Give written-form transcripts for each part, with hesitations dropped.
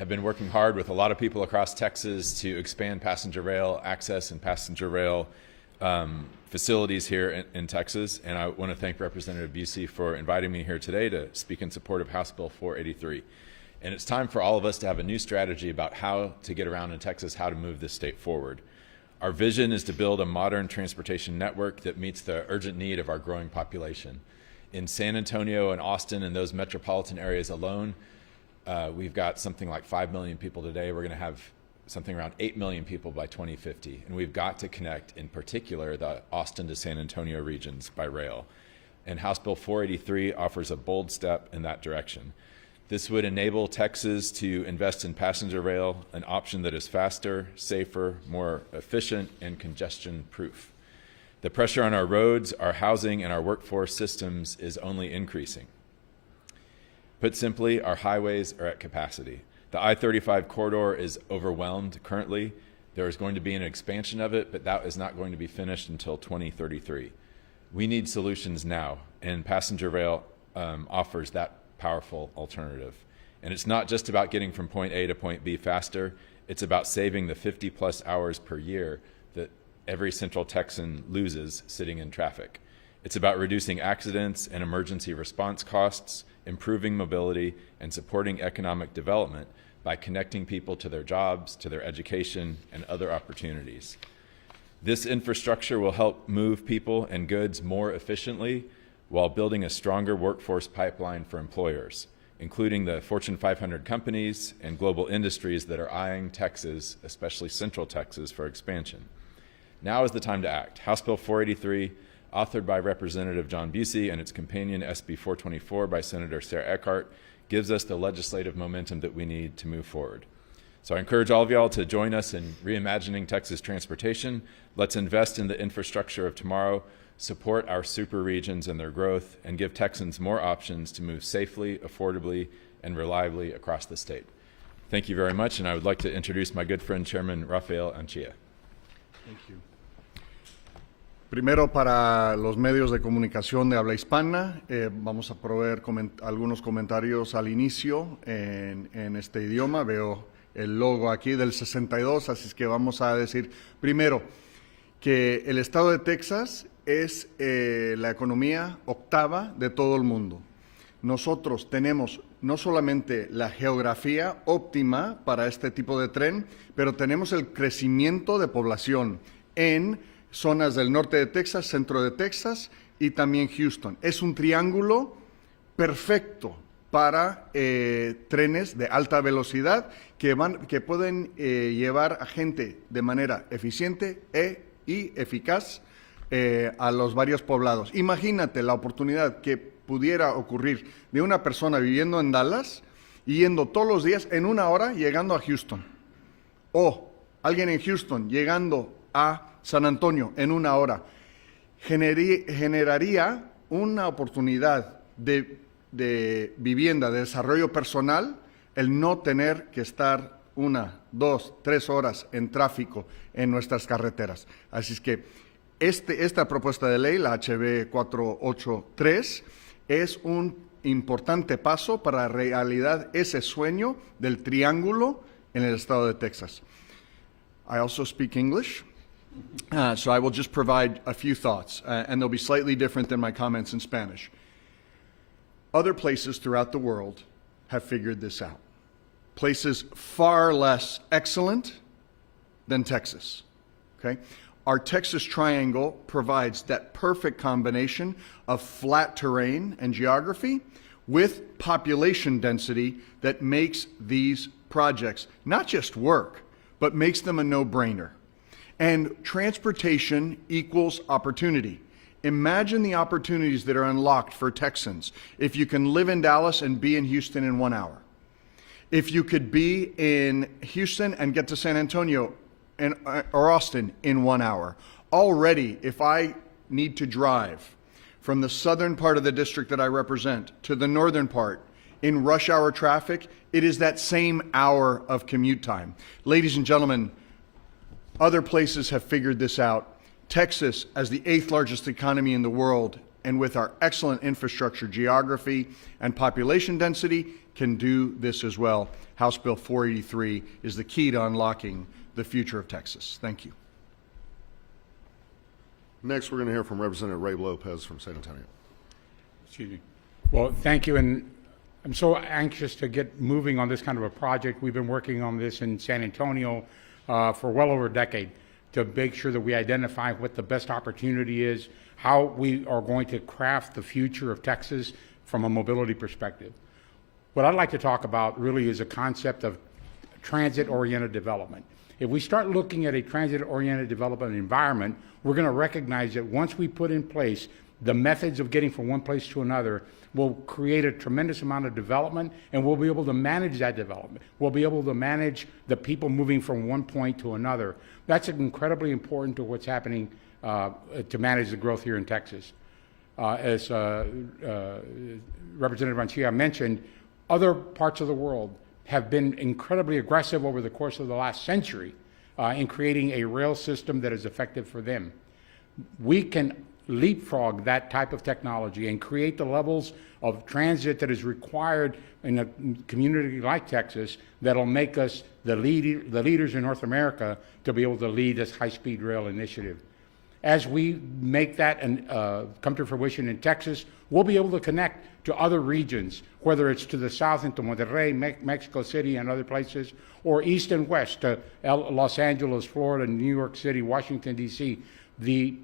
have been working hard with a lot of people across Texas to expand passenger rail access and passenger rail facilities here in Texas. And I want to thank Representative Bucy for inviting me here today to speak in support of House Bill 483. And it's time for all of us to have a new strategy about how to get around in Texas, how to move this state forward. Our vision is to build a modern transportation network that meets the urgent need of our growing population. In San Antonio and Austin and those metropolitan areas alone, we've got something like 5 million people today. We're going to have something around 8 million people by 2050. And we've got to connect, in particular, the Austin to San Antonio regions by rail. And House Bill 483 offers a bold step in that direction. This would enable Texas to invest in passenger rail, an option that is faster, safer, more efficient, and congestion-proof. The pressure on our roads, our housing, and our workforce systems is only increasing. Put simply, our highways are at capacity. The I-35 corridor is overwhelmed currently. There is going to be an expansion of it, but that is not going to be finished until 2033. We need solutions now, and passenger rail offers that powerful alternative. And it's not just about getting from point A to point B faster, it's about saving the 50+ hours per year that every Central Texan loses sitting in traffic. It's about reducing accidents and emergency response costs, improving mobility, and supporting economic development by connecting people to their jobs, to their education, and other opportunities. This infrastructure will help move people and goods more efficiently while building a stronger workforce pipeline for employers, including the Fortune 500 companies and global industries that are eyeing Texas, especially Central Texas, for expansion. Now is the time to act. House Bill 483, authored by Representative John Bucy, and its companion SB 424 by Senator Sarah Ehart, gives us the legislative momentum that we need to move forward. So I encourage all of y'all to join us in reimagining Texas transportation. Let's invest in the infrastructure of tomorrow, support our super regions and their growth, and give Texans more options to move safely, affordably, and reliably across the state. Thank you very much, and I would like to introduce my good friend, Chairman Raphael Anchia. Thank you. Primero, para los medios de comunicación de habla hispana, vamos a proveer algunos comentarios al inicio en este idioma. Veo el logo aquí del 62, así es que vamos a decir primero que el estado de Texas es la economía octava de todo el mundo. Nosotros tenemos no solamente la geografía óptima para este tipo de tren, pero tenemos el crecimiento de población en zonas del norte de Texas, centro de Texas y también Houston. Es un triángulo perfecto para trenes de alta velocidad que pueden llevar a gente de manera eficiente y eficaz a los varios poblados. Imagínate la oportunidad que pudiera ocurrir de una persona viviendo en Dallas y yendo todos los días en 1 hora llegando a Houston, o alguien en Houston llegando a San Antonio en 1 hora. Generaría una oportunidad de vivienda, de desarrollo personal, el no tener que estar 1, 2, 3 horas en tráfico en nuestras carreteras. Así es que esta propuesta de ley, la HB 483, es un importante paso para realidad ese sueño del triángulo en el estado de Texas. I also speak English, so I will just provide a few thoughts, and they'll be slightly different than my comments in Spanish. Other places throughout the world have figured this out. Places far less excellent than Texas, okay? Our Texas Triangle provides that perfect combination of flat terrain and geography with population density that makes these projects not just work, but makes them a no-brainer. And transportation equals opportunity. Imagine the opportunities that are unlocked for Texans if you can live in Dallas and be in Houston in 1 hour. If you could be in Houston and get to San Antonio or Austin in 1 hour. Already, if I need to drive from the southern part of the district that I represent to the northern part in rush hour traffic, it is that same hour of commute time. Ladies and gentlemen, other places have figured this out. Texas, as the 8th largest economy in the world, and with our excellent infrastructure, geography, and population density, can do this as well. House Bill 483 is the key to unlocking the future of Texas. Thank you. Next, we're going to hear from Representative Ray Lopez from San Antonio. Excuse me. Well, thank you, and I'm so anxious to get moving on this kind of a project. We've been working on this in San Antonio for well over a decade to make sure that we identify what the best opportunity is, how we are going to craft the future of Texas from a mobility perspective. What I'd like to talk about really is a concept of transit-oriented development. If we start looking at a transit-oriented development environment, we're going to recognize that once we put in place the methods of getting from one place to another, will create a tremendous amount of development, and we'll be able to manage that development. We'll be able to manage the people moving from one point to another. That's incredibly important to what's happening to manage the growth here in Texas. As Representative Anchia mentioned, other parts of the world have been incredibly aggressive over the course of the last century in creating a rail system that is effective for them. We can leapfrog that type of technology and create the levels of transit that is required in a community like Texas that'll make us the leaders in North America to be able to lead this high-speed rail initiative. As we make that and come to fruition in Texas, we'll be able to connect to other regions, whether it's to the south into Monterrey, Mexico City, and other places, or east and west to Los Angeles, Florida, New York City, Washington, D.C. The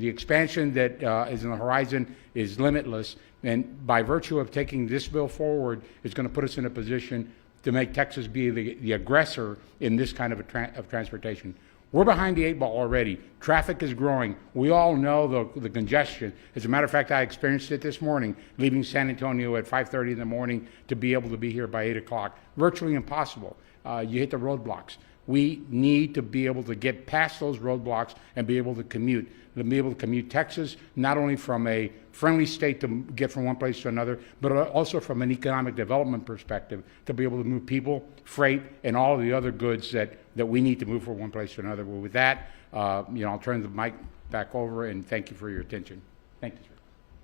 expansion that is on the horizon is limitless, and by virtue of taking this bill forward, it's going to put us in a position to make Texas be the aggressor in this kind of transportation. We're behind the 8 ball already. Traffic is growing. We all know the congestion. As a matter of fact, I experienced it this morning, leaving San Antonio at 5:30 in the morning to be able to be here by 8 o'clock. Virtually impossible. You hit the roadblocks. We need to be able to get past those roadblocks and be able to commute. To be able to commute Texas, not only from a friendly state to get from one place to another, but also from an economic development perspective to be able to move people, freight, and all of the other goods that we need to move from one place to another. Well, with that, I'll turn the mic back over and thank you for your attention. Thank you, sir.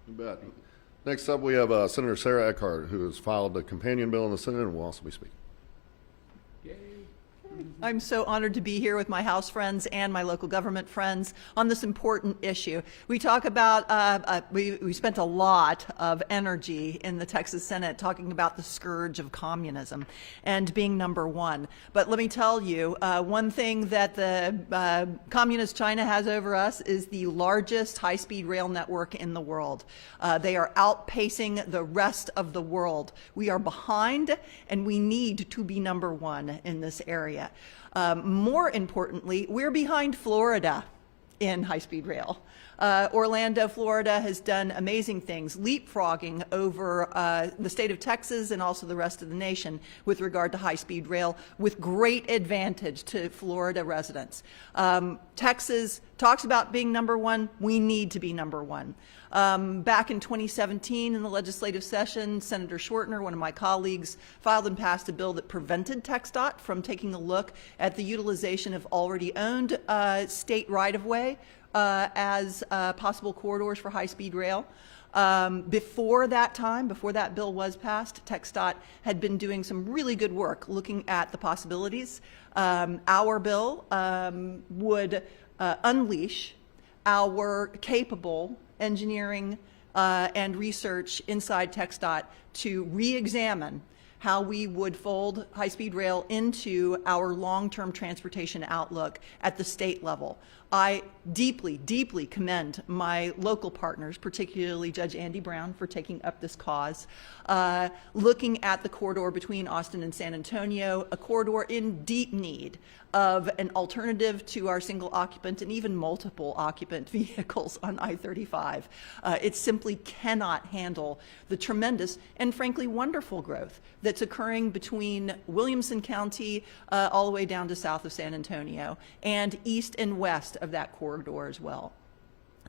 You bet. Next up, we have Senator Sarah Ehart, who has filed a companion bill in the Senate and will also be speaking. I'm so honored to be here with my House friends and my local government friends on this important issue. We talk about, we spent a lot of energy in the Texas Senate talking about the scourge of communism and being number one. But let me tell you, one thing that the communist China has over us is the largest high-speed rail network in the world. They are outpacing the rest of the world. We are behind, and we need to be number one in this area. More importantly, we're behind Florida in high-speed rail. Orlando, Florida has done amazing things, leapfrogging over the state of Texas and also the rest of the nation with regard to high-speed rail, with great advantage to Florida residents. Texas talks about being number one. We need to be number one. Back in 2017 in the legislative session, Senator Shortner, one of my colleagues, filed and passed a bill that prevented TxDOT from taking a look at the utilization of already owned state right-of-way as possible corridors for high-speed rail. Before that time, before that bill was passed, TxDOT had been doing some really good work looking at the possibilities. Our bill would unleash our capable engineering and research inside TxDOT to re-examine how we would fold high-speed rail into our long-term transportation outlook at the state level. I deeply, deeply commend my local partners, particularly Judge Andy Brown, for taking up this cause. Looking at the corridor between Austin and San Antonio, a corridor in deep need of an alternative to our single occupant and even multiple occupant vehicles on I-35. It simply cannot handle the tremendous and frankly wonderful growth that's occurring between Williamson County all the way down to south of San Antonio and east and west of that corridor as well.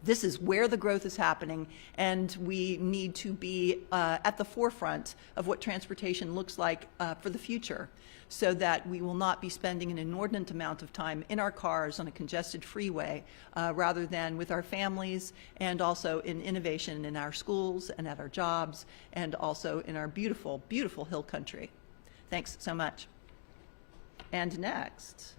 This is where the growth is happening, and we need to be at the forefront of what transportation looks like for the future, so that we will not be spending an inordinate amount of time in our cars on a congested freeway, rather than with our families, and also in innovation in our schools and at our jobs, and also in our beautiful, beautiful hill country. Thanks so much. And next.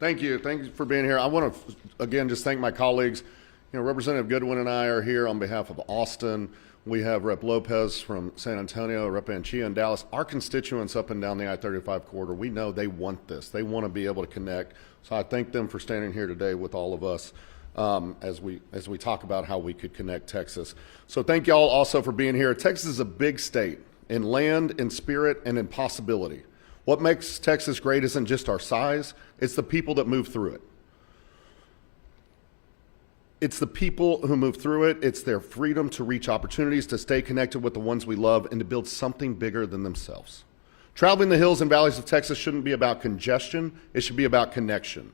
Thank you. Thank you for being here. I want to, again, just thank my colleagues. You know, Representative Goodwin and I are here on behalf of Austin. We have Rep. Lopez from San Antonio, Rep. Anchia in Dallas. Our constituents up and down the I-35 corridor, we know they want this. They want to be able to connect. So I thank them for standing here today with all of us as we talk about how we could connect Texas. So thank y'all also for being here. Texas is a big state in land, in spirit, and in possibility. What makes Texas great isn't just our size, it's the people that move through it. It's the people who move through it. It's their freedom to reach opportunities, to stay connected with the ones we love, and to build something bigger than themselves. Traveling the hills and valleys of Texas shouldn't be about congestion, it should be about connection.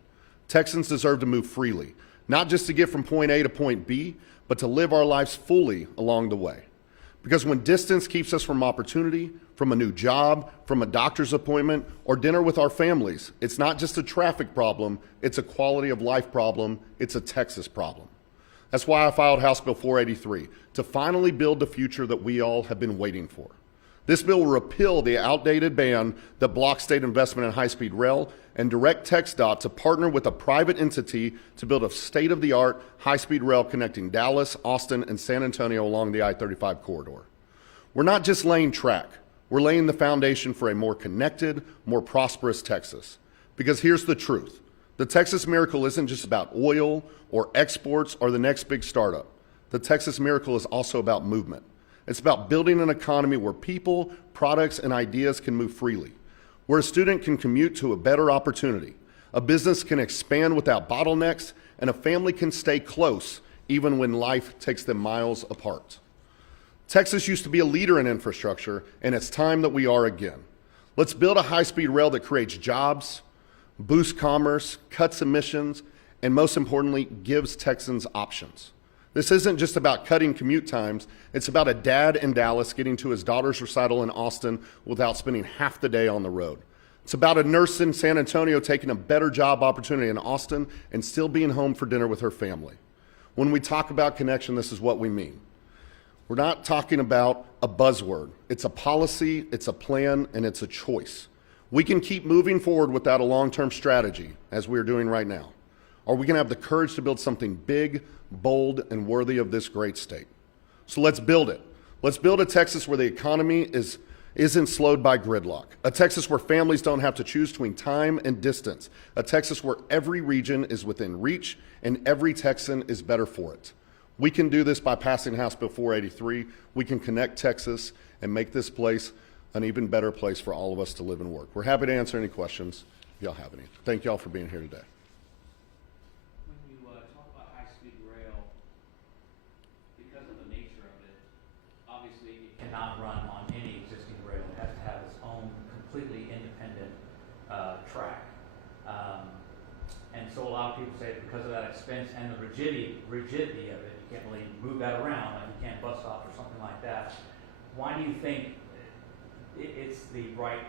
Texans deserve to move freely, not just to get from point A to point B, but to live our lives fully along the way. Because when distance keeps us from opportunity, from a new job, from a doctor's appointment, or dinner with our families, it's not just a traffic problem, it's a quality of life problem, it's a Texas problem. That's why I filed House Bill 483, to finally build the future that we all have been waiting for. This bill will repeal the outdated ban that blocks state investment in high-speed rail and direct TxDOT to partner with a private entity to build a state-of-the-art high-speed rail connecting Dallas, Austin, and San Antonio along the I-35 corridor. We're not just laying track, we're laying the foundation for a more connected, more prosperous Texas. Because here's the truth. The Texas miracle isn't just about oil or exports or the next big startup. The Texas miracle is also about movement. It's about building an economy where people, products, and ideas can move freely, where a student can commute to a better opportunity, a business can expand without bottlenecks, and a family can stay close even when life takes them miles apart. Texas used to be a leader in infrastructure, and it's time that we are again. Let's build a high-speed rail that creates jobs, boosts commerce, cuts emissions, and most importantly, gives Texans options. This isn't just about cutting commute times, it's about a dad in Dallas getting to his daughter's recital in Austin without spending half the day on the road. It's about a nurse in San Antonio taking a better job opportunity in Austin and still being home for dinner with her family. When we talk about connection, this is what we mean. We're not talking about a buzzword. It's a policy, it's a plan, and it's a choice. We can keep moving forward without a long-term strategy, as we are doing right now. Or we can have the courage to build something big, bold, and worthy of this great state. So let's build it. Let's build a Texas where the economy isn't slowed by gridlock. A Texas where families don't have to choose between time and distance. A Texas where every region is within reach and every Texan is better for it. We can do this by passing House Bill 483. We can connect Texas and make this place an even better place for all of us to live and work. We're happy to answer any questions if y'all have any. Thank y'all for being here today. When you talk about high-speed rail, because of the nature of it, obviously it cannot run on any existing rail. It has to have its own completely independent track. And so a lot of people say because of that expense and the rigidity of it, you can't really move that around, like you can't bus stop or something like that. Why do you think it's the right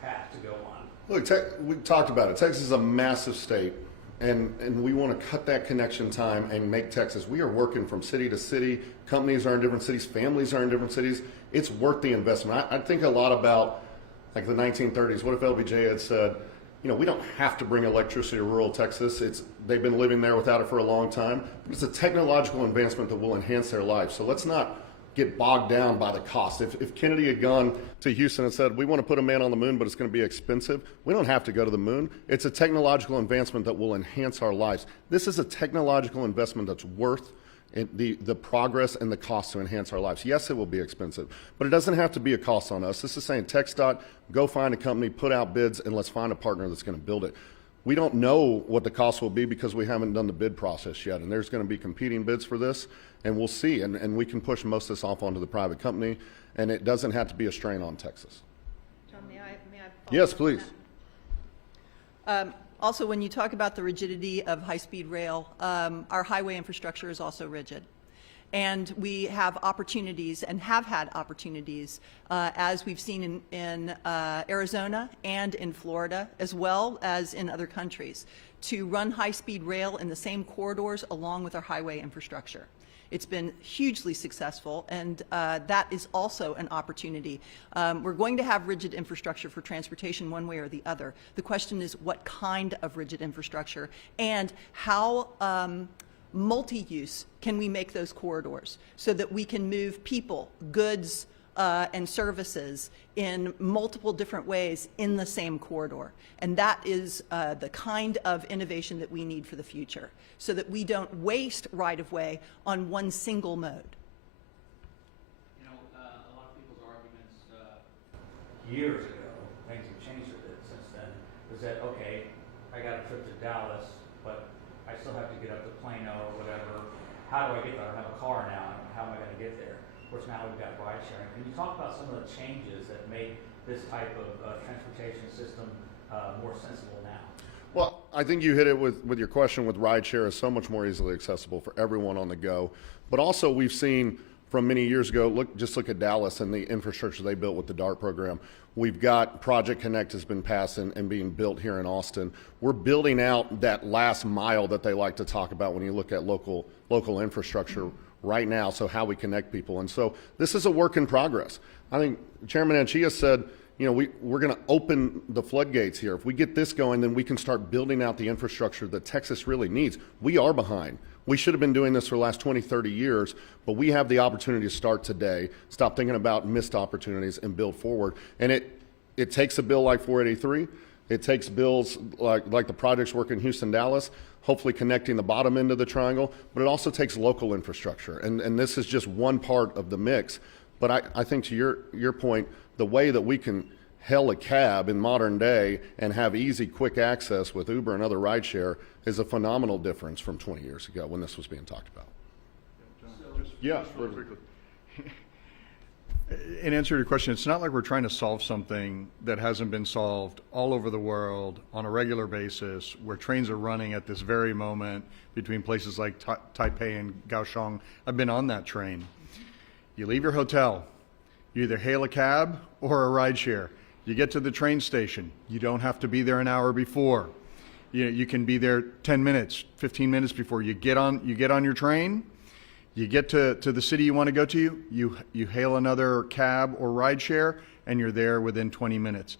path to go on? Look, we talked about it. Texas is a massive state, and we want to cut that connection time and make Texas. We are working from city to city. Companies are in different cities. Families are in different cities. It's worth the investment. I think a lot about like the 1930s. What if LBJ had said, you know, we don't have to bring electricity to rural Texas. They've been living there without it for a long time. But it's a technological advancement that will enhance their lives. So let's not get bogged down by the cost. If Kennedy had gone to Houston and said, we want to put a man on the moon, but it's going to be expensive, we don't have to go to the moon. It's a technological advancement that will enhance our lives. This is a technological investment that's worth the progress and the cost to enhance our lives. Yes, it will be expensive, but it doesn't have to be a cost on us. This is saying TxDOT, go find a company, put out bids, and let's find a partner that's going to build it. We don't know what the cost will be because we haven't done the bid process yet, and there's going to be competing bids for this, and we'll see, and we can push most of this off onto the private company, and it doesn't have to be a strain on Texas. John, may I follow Yes, up on please. that? Also, when you talk about the rigidity of high-speed rail, our highway infrastructure is also rigid. And we have opportunities and have had opportunities, as we've seen in Arizona and in Florida, as well as in other countries, to run high-speed rail in the same corridors along with our highway infrastructure. It's been hugely successful, and that is also an opportunity. We're going to have rigid infrastructure for transportation one way or the other. The question is what kind of rigid infrastructure and how multi-use can we make those corridors so that we can move people, goods, and services in multiple different ways in the same corridor. And that is the kind of innovation that we need for the future, so that we don't waste right-of-way on one single mode. You know, a lot of people's arguments years ago, things have changed a bit since then, was that, okay, I got a trip to Dallas, but I still have to get up to Plano or whatever. How do I get there? I don't have a car now. How am I going to get there? Of course, now we've got ride sharing. Can you talk about some of the changes that make this type of transportation system more sensible now? Well, I think you hit it with your question with rideshare is so much more easily accessible for everyone on the go. But also we've seen from many years ago, just look at Dallas and the infrastructure they built with the DART program. We've got Project Connect has been passed and being built here in Austin. We're building out that last mile that they like to talk about when you look at local infrastructure right now, so how we connect people. And so this is a work in progress. I think Chairman Anchia said, you know, we're going to open the floodgates here. If we get this going, then we can start building out the infrastructure that Texas really needs. We are behind. We should have been doing this for the last 20, 30 years, but we have the opportunity to start today, stop thinking about missed opportunities, and build forward. And it takes a bill like 483. It takes bills like the projects work in Houston, Dallas, hopefully connecting the bottom end of the triangle, but it also takes local infrastructure. And this is just one part of the mix. But I think to your point, the way that we can hail a cab in modern day and have easy, quick access with Uber and other rideshare is a phenomenal difference from 20 years ago when this was being talked about. Yeah. In answer to your question, it's not like we're trying to solve something that hasn't been solved all over the world on a regular basis, where trains are running at this very moment between places like Taipei and Kaohsiung. I've been on that train. You leave your hotel, you either hail a cab or a rideshare. You get to the train station. You don't have to be there an hour before. You can be there 10 minutes, 15 minutes before. You get on your train. You get to the city you want to go to. You hail another cab or rideshare, and you're there within 20 minutes.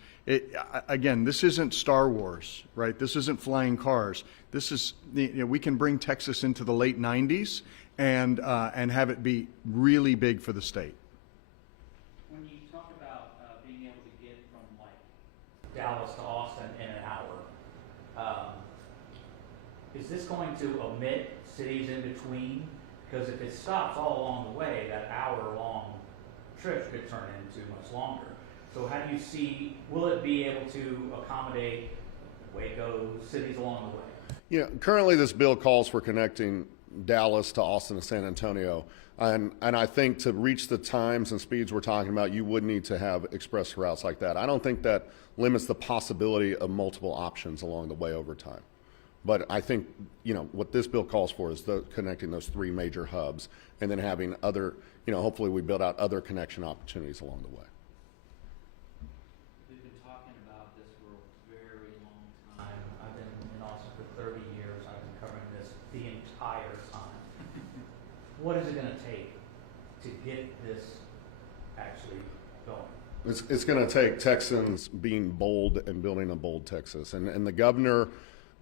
Again, this isn't Star Wars, right? This isn't flying cars. This is, we can bring Texas into the late 90s and have it be really big for the state. When you talk about being able to get from like Dallas to Austin in an hour, is this going to omit cities in between? Because if it stops all along the way, that hour-long trip could turn into much longer. So how do you see, will it be able to accommodate Waco, cities along the way? Yeah, currently this bill calls for connecting Dallas to Austin and San Antonio. And I think to reach the times and speeds we're talking about, you would need to have express routes like that. I don't think that limits the possibility of multiple options along the way over time. But I think, what this bill calls for is connecting those three major hubs and then having other, hopefully we build out other connection opportunities along the way. We've been talking about this for a very long time. I've been in Austin for 30 years. I've been covering this the entire time. What is it going to take to get this actually going? It's going to take Texans being bold and building a bold Texas. And the governor,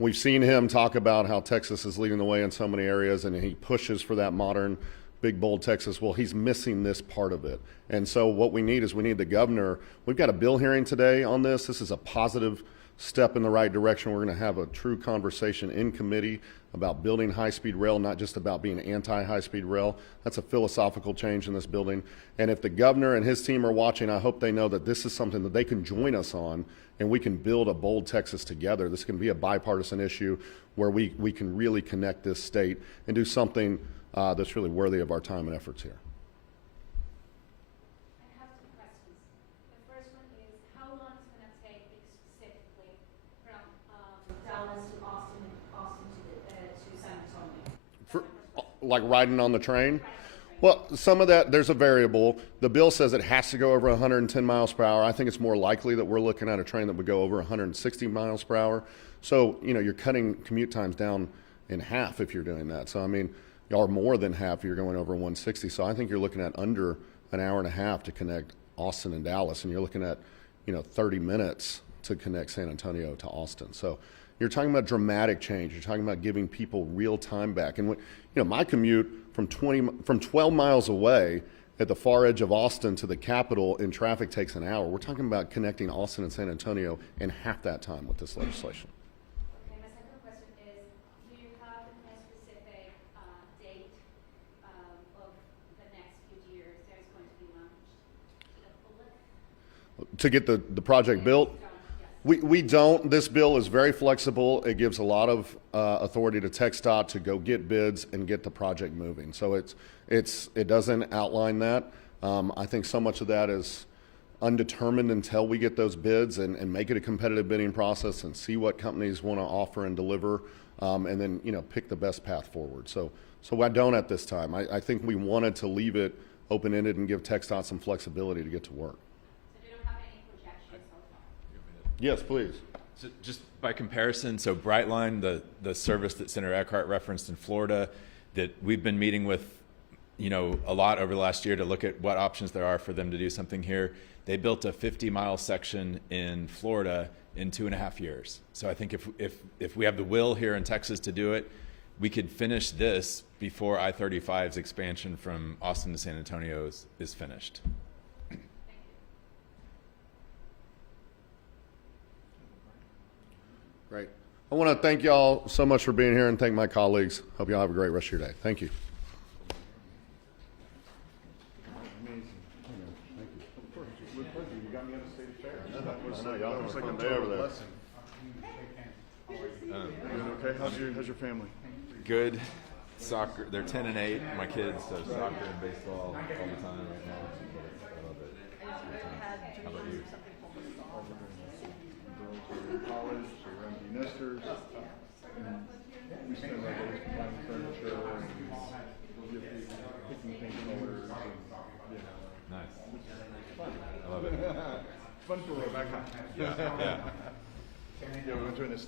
we've seen him talk about how Texas is leading the way in so many areas, and he pushes for that modern, big, bold Texas. Well, he's missing this part of it. And so what we need is the governor. We've got a bill hearing today on this. This is a positive step in the right direction. We're going to have a true conversation in committee about building high-speed rail, not just about being anti-high-speed rail. That's a philosophical change in this building. And if the governor and his team are watching, I hope they know that this is something that they can join us on, and we can build a bold Texas together. This can be a bipartisan issue where we can really connect this state and do something that's really worthy of our time and efforts here. I have two questions. The first one is, how long is it going to take specifically from Dallas like riding on the train? Well, some of that, there's a variable. The bill says it has to go over 110 miles per hour. I think it's more likely that we're looking at a train that would go over 160 miles per hour. So, you know, you're cutting commute times down in half if you're doing that. So, I mean, or more than half if you're going over 160. So I think you're looking at under an hour and a half to connect Austin and Dallas, and you're looking at, you know, 30 minutes to connect San Antonio to Austin. So you're talking about dramatic change. You're talking about giving people real time back. And when, you know, my commute from 12 miles away at the far edge of Austin to the capital in traffic takes an hour. We're talking about connecting Austin and San Antonio in half that time with this legislation. Okay, my second question is, do you have a specific date of the next few years that is going to be launched to the public? To get the project built, we don't. This bill is very flexible. It gives a lot of authority to TxDOT to go get bids and get the project moving. So it doesn't outline that. I think so much of that is undetermined until we get those bids and make it a competitive bidding process and see what companies want to offer and deliver, and then, you know, pick the best path forward. So I don't at this time. I think we wanted to leave it open-ended and give TxDOT some flexibility to get to work. So you don't have any projections so far? Yes, please. So just by comparison, so Brightline, the service that Senator Ehart referenced in Florida, that we've been meeting with, you know, a lot over the last year to look at what options there are for them to do something here. They built a 50-mile section in Florida in 2.5 years. So I think if we have the will here in Texas to do it, we could finish this before I-35's expansion from Austin to San Antonio is finished. Great. I want to thank y'all so much for being here and thank my colleagues. Hope y'all have a great rest of your day. Thank you. Okay, how's your family? Good. Soccer. They're 10 and 8. My kids, so soccer and baseball all the time right now. I love it. How about you? Girls are in college, they're empty nesters. And we spend our days buying furniture and picking paint colors. And, Nice. fun. I love it. Fun for Rebecca. Yeah. Yeah, we went to an estate.